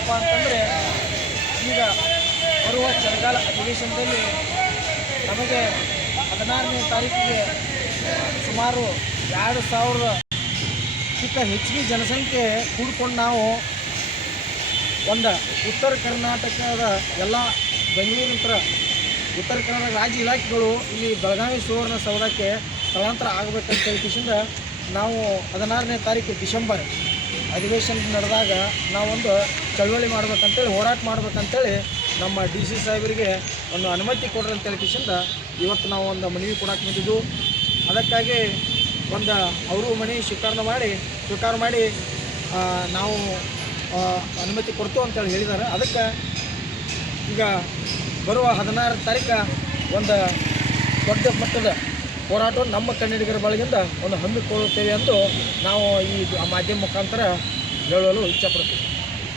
ಏನಪ್ಪ ಅಂತಂದರೆ, ಈಗ ಬರುವ ಚಳಿಗಾಲ ಅಧಿವೇಶನದಲ್ಲಿ ನಮಗೆ ಹದಿನಾರನೇ ತಾರೀಕಿಗೆ ಸುಮಾರು ಎರಡು ಸಾವಿರ ಕ್ಕಿಂತ ಹೆಚ್ಚಿಗೆ ಜನಸಂಖ್ಯೆ ಕೂಡ್ಕೊಂಡು ನಾವು ಒಂದು ಉತ್ತರ ಕರ್ನಾಟಕದ ಎಲ್ಲ ಬೆಂಗಳೂರಿನಂತರ ಉತ್ತರ ಕನ್ನಡ ರಾಜ್ಯ ಇಲಾಖೆಗಳು ಇಲ್ಲಿ ಬೆಳಗಾವಿ ಸುವರ್ಣ ಸೌಧಕ್ಕೆ ಸ್ಥಳಾಂತರ ಆಗಬೇಕಂತ ಹೇಳ್ಕಿಸಿಂದ ನಾವು ಹದಿನಾರನೇ ತಾರೀಕು ಡಿಸೆಂಬರ್ ಅಧಿವೇಶನ ನಡೆದಾಗ ನಾವೊಂದು ಚಳವಳಿ ಮಾಡ್ಬೇಕಂತೇಳಿ, ಹೋರಾಟ ಮಾಡ್ಬೇಕಂತೇಳಿ ನಮ್ಮ ಡಿ ಸಿ ಸಾಹೇಬರಿಗೆ ಒಂದು ಅನುಮತಿ ಕೊಡ್ರಿ ಅಂತ ಇವತ್ತು ನಾವು ಒಂದು ಮನವಿ ಕೊಡಕ್ಕೆ ಬಂದಿದ್ದು. ಅದಕ್ಕಾಗಿ ಒಂದು ಅವರು ಮನೆ ಸ್ವೀಕಾರ ಮಾಡಿ ಸ್ವೀಕಾರ ಮಾಡಿ ನಾವು ಅನುಮತಿ ಕೊಡ್ತು ಅಂತೇಳಿ ಹೇಳಿದ್ದಾರೆ. ಅದಕ್ಕೆ ಈಗ ಬರುವ ಹದಿನಾರು ತಾರೀಕು ಒಂದು ದೊಡ್ಡ ಮಟ್ಟದ ಹೋರಾಟವನ್ನು ನಮ್ಮ ಕನ್ನಡಿಗರ ಬಳಗಿಂದ ಒಂದು ಹಮ್ಮಿಕೊಳ್ಳುತ್ತೇವೆ ಎಂದು ನಾವು ಈ ಮಾಧ್ಯಮ ಮುಖಾಂತರ ಹೇಳಲು ಇಚ್ಛಪಡ್ತೀವಿ